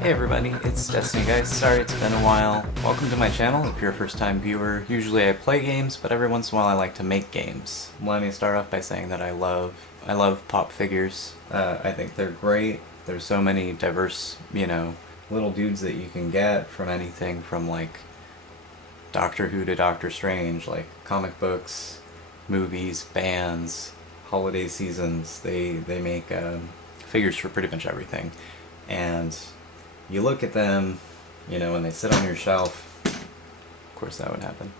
Hey everybody, it's destinygheist. Sorry it's been a while. Welcome to my channel if you're a first time viewer. Usually I play games, but every once in a while I like to make games. Let me start off by saying that I love pop figures. I think they're great. There's so many diverse, little dudes that you can get from anything from like Doctor Who to Doctor Strange, like comic books, movies, bands, holiday seasons. They make figures for pretty much everything. And you look at them, and they sit on your shelf. Of course that would happen.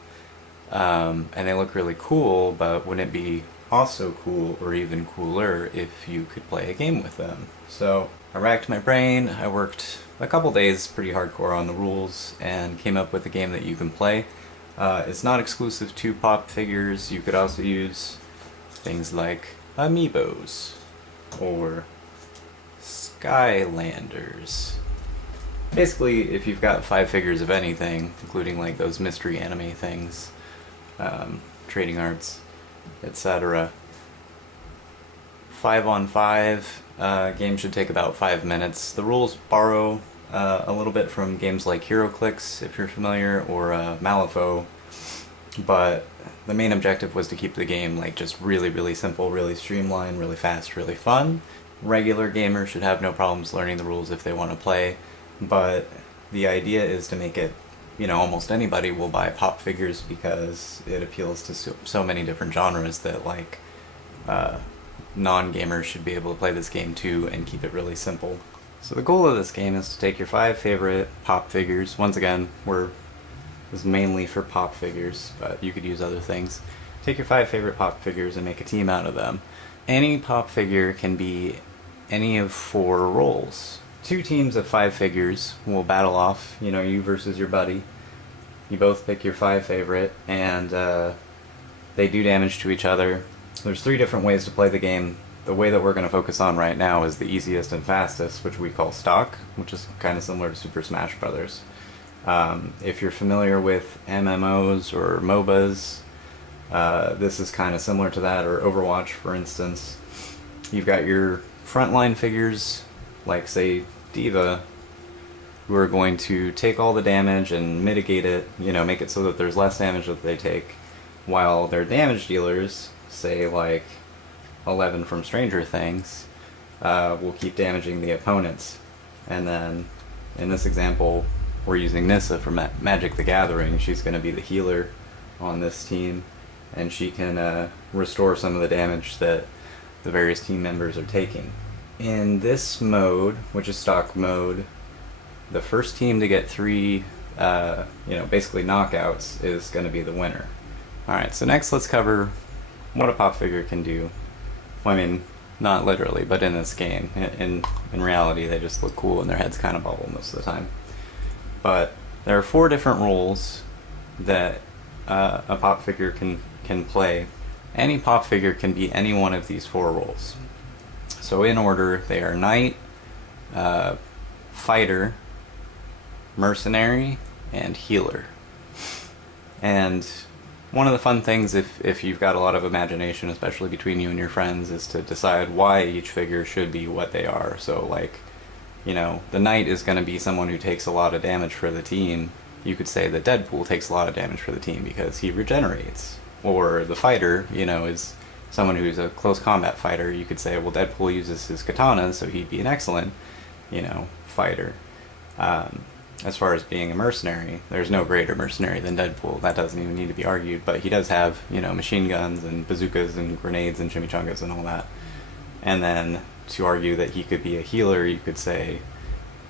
And they look really cool, but wouldn't it be also cool or even cooler if you could play a game with them? So I racked my brain, I worked a couple days pretty hardcore on the rules, and came up with a game that you can play. It's not exclusive to pop figures. You could also use things like amiibos or Skylanders. Basically, if you've got 5 figures of anything, including like those mystery anime things, trading arts, etc. 5-on-5 game should take about 5 minutes. The rules borrow a little bit from games like HeroClix, if you're familiar, or Malifaux, but the main objective was to keep the game like just really simple, really streamlined, really fast, really fun. Regular gamers should have no problems learning the rules if they want to play, but the idea is to make it, almost anybody will buy pop figures because it appeals to so many different genres that like non-gamers should be able to play this game too and keep it really simple. So the goal of this game is to take your 5 favorite pop figures. Once again, this is mainly for pop figures, but you could use other things. Take your 5 favorite pop figures and make a team out of them. Any pop figure can be any of 4 roles. 2 teams of 5 figures will battle off, you versus your buddy. You both pick your 5 favorite, and they do damage to each other. There's 3 different ways to play the game. The way that we're going to focus on right now is the easiest and fastest, which we call stock, which is kind of similar to Super Smash Bros. If you're familiar with MMOs or MOBAs, this is kind of similar to that, or Overwatch, for instance. You've got your frontline figures, like say Diva, who are going to take all the damage and mitigate it, make it so that there's less damage that they take, while their damage dealers, say like 11 from Stranger Things, will keep damaging the opponents. And then, in this example, we're using Nissa from Magic the Gathering. She's going to be the healer on this team, and she can restore some of the damage that the various team members are taking. In this mode, which is stock mode, the first team to get 3, basically knockouts is going to be the winner. Alright, so next let's cover what a pop figure can do. Well, I mean, not literally, but in this game. In reality, they just look cool and their heads kind of bubble most of the time. But there are 4 different roles that a pop figure can play. Any pop figure can be any one of these 4 roles. So in order, they are Knight, Fighter, Mercenary, and Healer. And one of the fun things, if you've got a lot of imagination, especially between you and your friends, is to decide why each figure should be what they are. So like, the Knight is going to be someone who takes a lot of damage for the team. You could say that Deadpool takes a lot of damage for the team because he regenerates. Or the Fighter, is someone who's a close combat fighter. You could say, well, Deadpool uses his katanas, so he'd be an excellent, fighter. As far as being a mercenary, there's no greater mercenary than Deadpool. That doesn't even need to be argued, but he does have, machine guns and bazookas and grenades and chimichangas and all that. And then to argue that he could be a healer, you could say,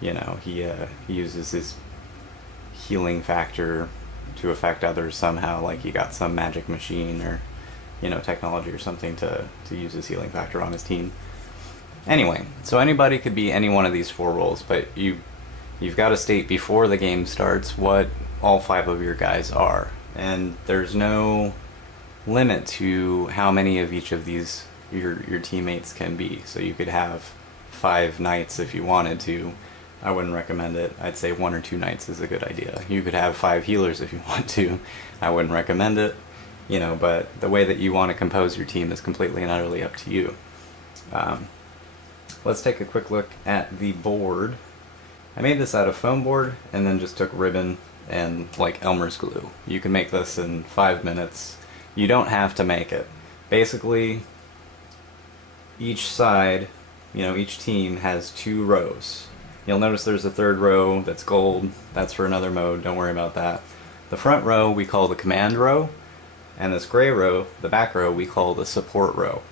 he uses his healing factor to affect others somehow, like he got some magic machine or technology or something to use his healing factor on his team. Anyway, so anybody could be any one of these 4 roles, but you've got to state before the game starts what all 5 of your guys are. And there's no limit to how many of each of these your teammates can be. So you could have 5 knights if you wanted to. I wouldn't recommend it. I'd say 1 or 2 knights is a good idea. You could have 5 healers if you want to. I wouldn't recommend it. But the way that you want to compose your team is completely and utterly up to you. Let's take a quick look at the board. I made this out of foam board and then just took ribbon and like Elmer's glue. You can make this in 5 minutes. You don't have to make it. Basically, each side, each team has 2 rows. You'll notice there's a 3rd row that's gold. That's for another mode, don't worry about that. The front row we call the command row, and this gray row, the back row, we call the support row.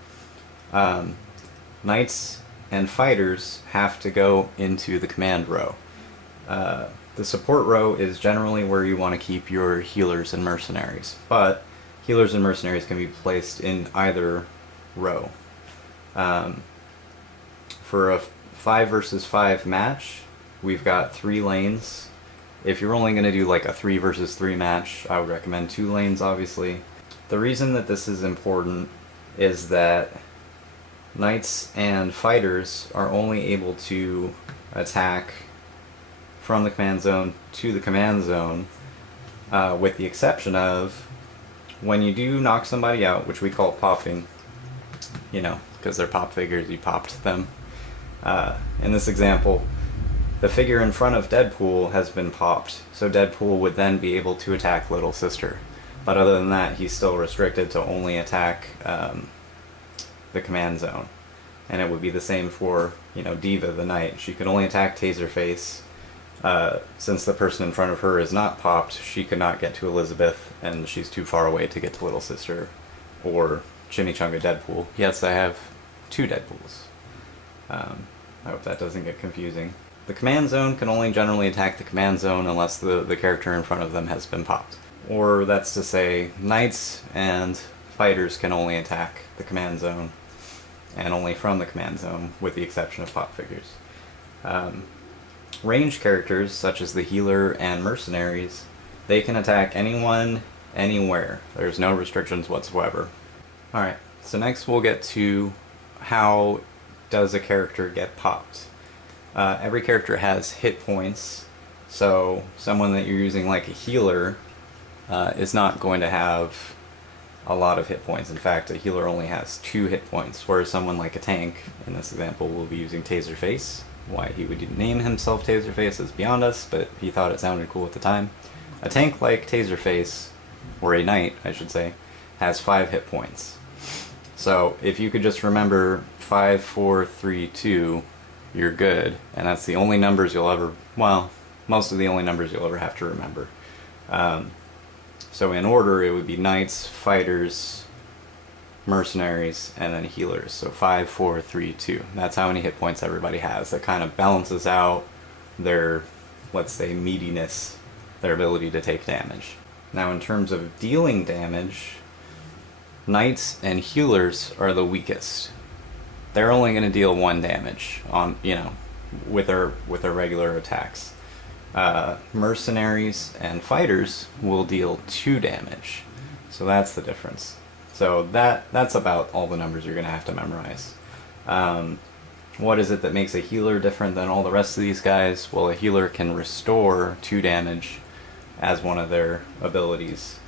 Knights and fighters have to go into the command row. The support row is generally where you want to keep your healers and mercenaries, but healers and mercenaries can be placed in either row. For a 5 versus 5 match, we've got 3 lanes. If you're only going to do like a 3 versus 3 match, I would recommend 2 lanes, obviously. The reason that this is important is that knights and fighters are only able to attack from the command zone to the command zone, with the exception of when you do knock somebody out, which we call popping, because they're pop figures, you popped them. In this example, the figure in front of Deadpool has been popped, so Deadpool would then be able to attack Little Sister. But other than that, he's still restricted to only attack the command zone. And it would be the same for, Diva the Knight. She could only attack Taserface. Since the person in front of her is not popped, she could not get to Elizabeth, and she's too far away to get to Little Sister or Chimichanga Deadpool. Yes, I have 2 Deadpools. I hope that doesn't get confusing. The command zone can only generally attack the command zone unless the character in front of them has been popped. Or that's to say, knights and fighters can only attack the command zone, and only from the command zone, with the exception of pop figures. Ranged characters, such as the healer and mercenaries, they can attack anyone, anywhere. There's no restrictions whatsoever. Alright, so next we'll get to how does a character get popped. Every character has hit points, so someone that you're using like a healer is not going to have a lot of hit points. In fact, a healer only has 2 hit points, whereas someone like a tank, in this example, will be using Taserface. Why he would name himself Taserface is beyond us, but he thought it sounded cool at the time. A tank like Taserface, or a knight, I should say, has 5 hit points. So if you could just remember 5, 4, 3, 2, you're good, and that's the only numbers you'll ever, well, most of the only numbers you'll ever have to remember. So in order, it would be knights, fighters, mercenaries, and then healers. So 5, 4, 3, 2. That's how many hit points everybody has. That kind of balances out their, let's say, meatiness, their ability to take damage. Now in terms of dealing damage, knights and healers are the weakest. They're only going to deal 1 damage on, with their regular attacks. Mercenaries and fighters will deal 2 damage. So that's the difference. So that's about all the numbers you're going to have to memorize. What is it that makes a healer different than all the rest of these guys? Well, a healer can restore 2 damage as one of their abilities,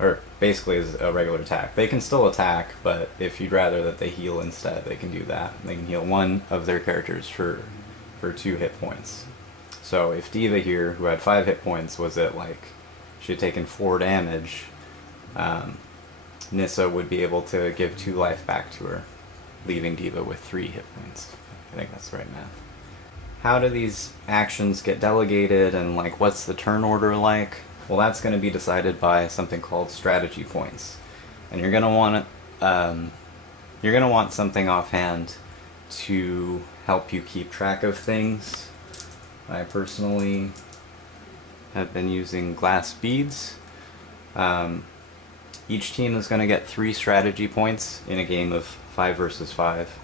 or basically as a regular attack. They can still attack, but if you'd rather that they heal instead, they can do that. They can heal 1 of their characters for 2 hit points. So if Diva here, who had 5 hit points, was at she had taken 4 damage, Nissa would be able to give 2 life back to her, leaving Diva with 3 hit points. I think that's the right math. How do these actions get delegated, and what's the turn order like? Well, that's going to be decided by something called strategy points, and you're going to want something offhand to help you keep track of things. I personally have been using glass beads. Each team is going to get 3 strategy points in a game of 5 versus 5,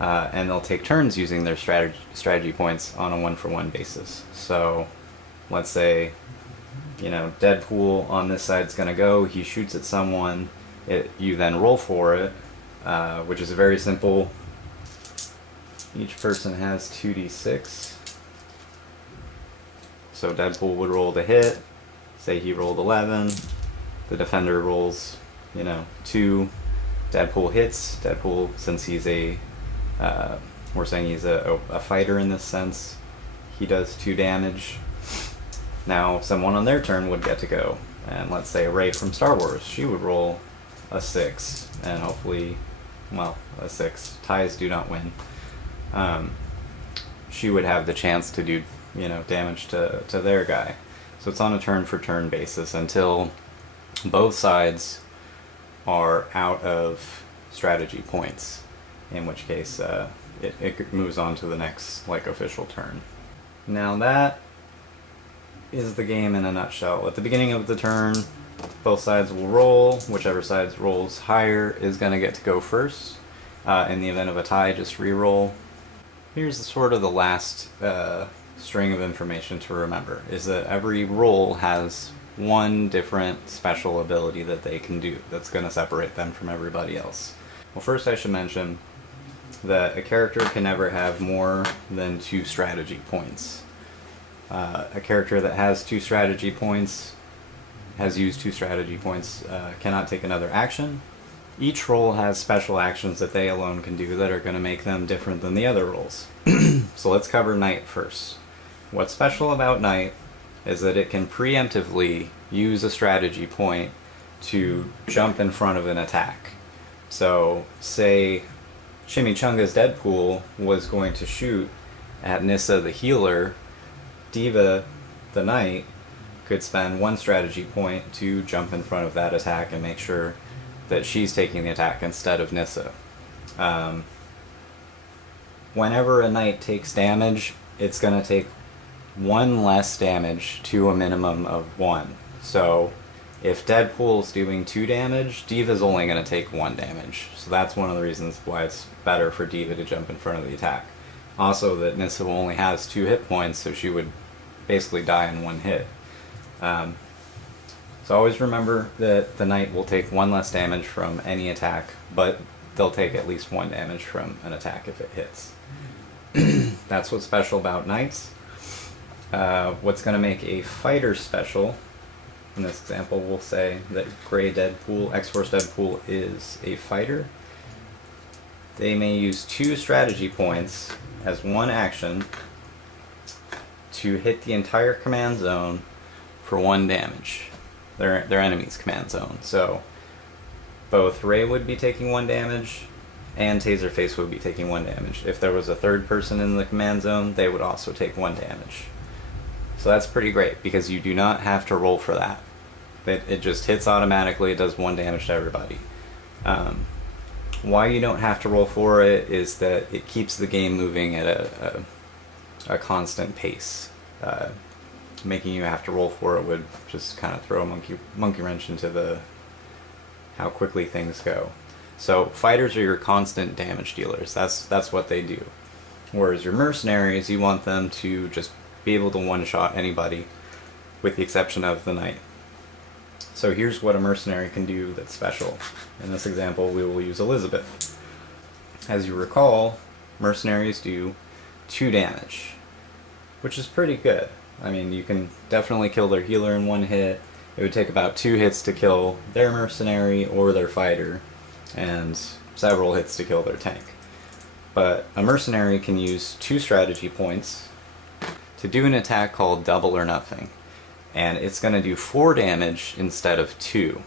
and they'll take turns using their strategy points on a 1-for-1 basis. So let's say, Deadpool on this side is going to go, he shoots at someone, you then roll for it, which is very simple. Each person has 2d6. So Deadpool would roll to hit, say he rolled 11, the defender rolls, 2, Deadpool hits. Deadpool, since he's we're saying he's a fighter in this sense, he does 2 damage. Now someone on their turn would get to go, and let's say Rey from Star Wars, she would roll a 6, and hopefully, well, a 6. Ties do not win. She would have the chance to do, damage to their guy. So it's on a turn-for-turn basis until both sides are out of strategy points, in which case it moves on to the next official turn. Now that is the game in a nutshell. At the beginning of the turn, both sides will roll. Whichever side rolls higher is going to get to go first. In the event of a tie, just re-roll. Here's sort of the last string of information to remember, is that every roll has one different special ability that they can do that's going to separate them from everybody else. Well, first I should mention that a character can never have more than 2 strategy points. A character that has 2 strategy points, has used 2 strategy points, cannot take another action. Each role has special actions that they alone can do that are going to make them different than the other roles. So let's cover Knight first. What's special about Knight is that it can preemptively use a strategy point to jump in front of an attack. So, say Chimichanga's Deadpool was going to shoot at Nissa the healer, Diva the Knight could spend 1 strategy point to jump in front of that attack and make sure that she's taking the attack instead of Nissa. Whenever a Knight takes damage, it's going to take 1 less damage to a minimum of 1. So if Deadpool's doing 2 damage, Diva's only going to take 1 damage. So that's one of the reasons why it's better for Diva to jump in front of the attack. Also, that Nissa only has 2 hit points, so she would basically die in 1 hit. So always remember that the Knight will take 1 less damage from any attack, but they'll take at least 1 damage from an attack if it hits. That's what's special about Knights. What's going to make a fighter special, in this example we'll say that Grey Deadpool, X-Force Deadpool is a fighter. They may use 2 strategy points as 1 action to hit the entire command zone for 1 damage. Their enemy's command zone. So both Rey would be taking 1 damage and Taserface would be taking 1 damage. If there was a 3rd person in the command zone, they would also take 1 damage. So that's pretty great because you do not have to roll for that. It just hits automatically, it does 1 damage to everybody. Why you don't have to roll for it is that it keeps the game moving at a constant pace. Making you have to roll for it would just kind of throw a monkey wrench into how quickly things go. So fighters are your constant damage dealers. That's what they do. Whereas your mercenaries, you want them to just be able to one-shot anybody, with the exception of the Knight. So here's what a mercenary can do that's special. In this example, we will use Elizabeth. As you recall, mercenaries do 2 damage, which is pretty good. I mean, you can definitely kill their healer in 1 hit. It would take about 2 hits to kill their mercenary or their fighter, and several hits to kill their tank. But a mercenary can use 2 strategy points to do an attack called Double or Nothing. And it's going to do 4 damage instead of 2.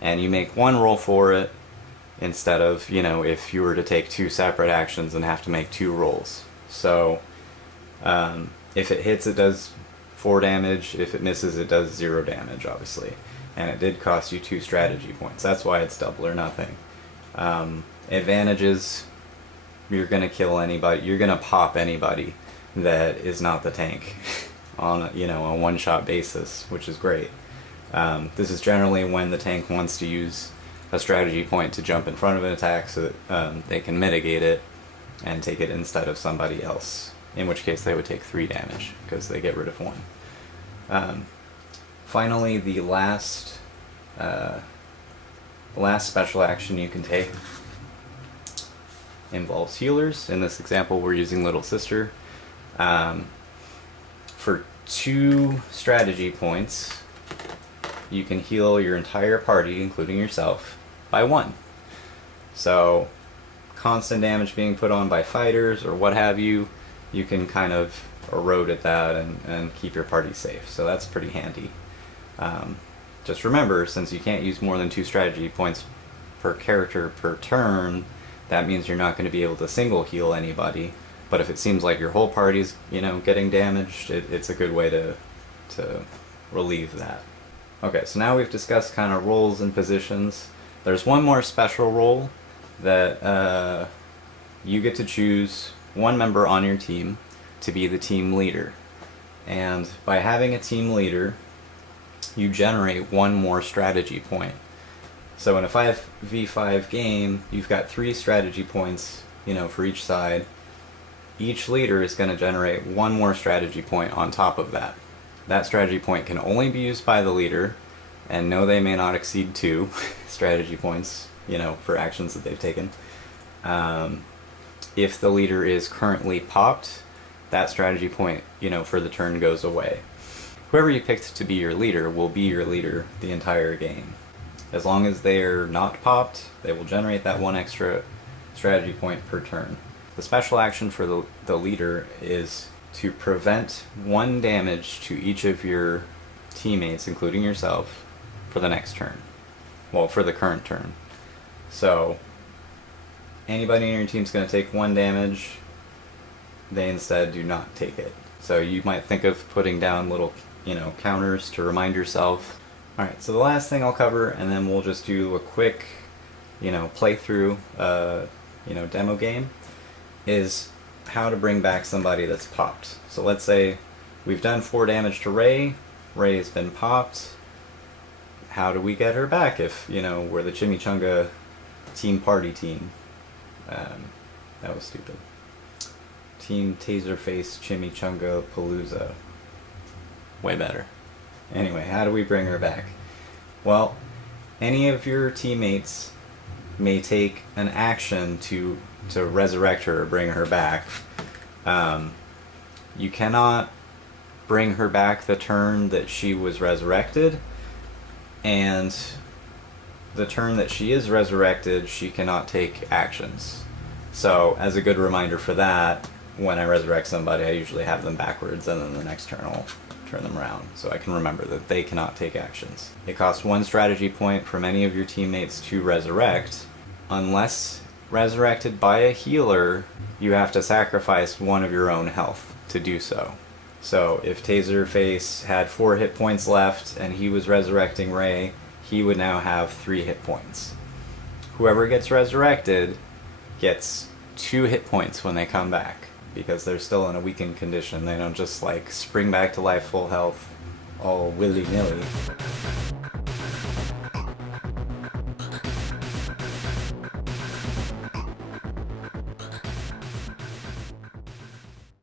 And you make 1 roll for it instead of, if you were to take 2 separate actions and have to make 2 rolls. So, if it hits, it does 4 damage. If it misses, it does 0 damage, obviously. And it did cost you 2 strategy points. That's why it's Double or Nothing. Advantages, you're going to kill anybody. You're going to pop anybody that is not the tank on a one-shot basis, which is great. This is generally when the tank wants to use a strategy point to jump in front of an attack so that they can mitigate it and take it instead of somebody else, in which case they would take 3 damage because they get rid of 1. Finally, the last special action you can take involves healers. In this example, we're using Little Sister. For 2 strategy points, you can heal your entire party, including yourself, by 1. So, constant damage being put on by fighters or what have you, you can kind of erode at that and keep your party safe. So that's pretty handy. Just remember, since you can't use more than 2 strategy points per character per turn, that means you're not going to be able to single heal anybody. But if it seems like your whole party's, getting damaged, it's a good way to relieve that. Okay, so now we've discussed kind of roles and positions. There's one more special role that you get to choose one member on your team to be the team leader. And by having a team leader, you generate 1 more strategy point. So in a 5v5 game, you've got 3 strategy points, for each side. Each leader is going to generate 1 more strategy point on top of that. That strategy point can only be used by the leader, and no, they may not exceed 2 strategy points, for actions that they've taken. If the leader is currently popped, that strategy point, for the turn goes away. Whoever you picked to be your leader will be your leader the entire game. As long as they're not popped, they will generate that 1 extra strategy point per turn. The special action for the leader is to prevent 1 damage to each of your teammates, including yourself, for the next turn. Well, for the current turn. So, anybody in your team's going to take 1 damage, they instead do not take it. So you might think of putting down little, counters to remind yourself. Alright, so the last thing I'll cover, and then we'll just do a quick, playthrough, demo game, is how to bring back somebody that's popped. So let's say we've done 4 damage to Ray. Ray has been popped. How do we get her back if, we're the Chimichanga team party team? That was stupid. Team Taserface Chimichanga Palooza. Way better. Anyway, how do we bring her back? Well, any of your teammates may take an action to resurrect her or bring her back. You cannot bring her back the turn that she was resurrected, and the turn that she is resurrected, she cannot take actions. So, as a good reminder for that, when I resurrect somebody, I usually have them backwards, and then the next turn I'll turn them around, so I can remember that they cannot take actions. It costs 1 strategy point from any of your teammates to resurrect. Unless resurrected by a healer, you have to sacrifice 1 of your own health to do so. So if Taserface had 4 hit points left and he was resurrecting Ray, he would now have 3 hit points. Whoever gets resurrected gets 2 hit points when they come back, because they're still in a weakened condition. They don't just spring back to life full health all willy-nilly.